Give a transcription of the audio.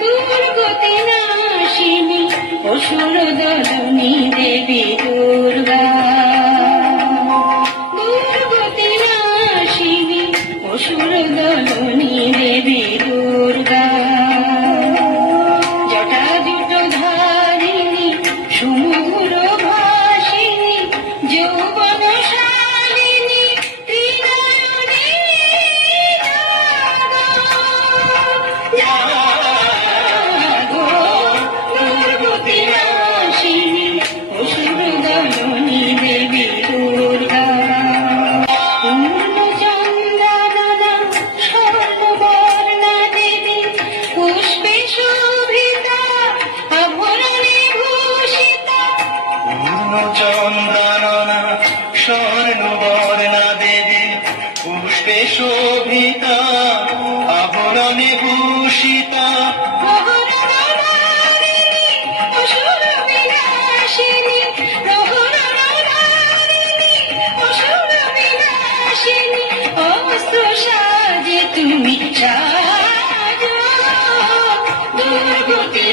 দুর্গতি নাশিনী অসুর দলনী দেবী দুর্গা। দুর্গতি নাশিনী অসুর দলনী দেবী দুর্গা। জটাজুট ধারিণী সমুদ্র ভাসিনী যৌবন শালিনী ত্রিনয়নী জাগো। দুর্গতি নাশিনী অসুর দলনী দেবী দুর্গা। পূর্ণচন্দ্রাননা স্বর্ণবর্ণা দেবী পুষ্পে শোভিতা আভরণে ভূষিতা। পূর্ণচন্দ্রাননা স্বর্ণবর্ণা দেবী পুষ্পে শোভিতা আভরণে ভূষিতা। প্রহরণধারিণী অসুর বিনাশিনী প্রহরণধারিণী অসুর বিনাশিনী অস্ত্র সাজে তুমি সাজো। দুর্গতি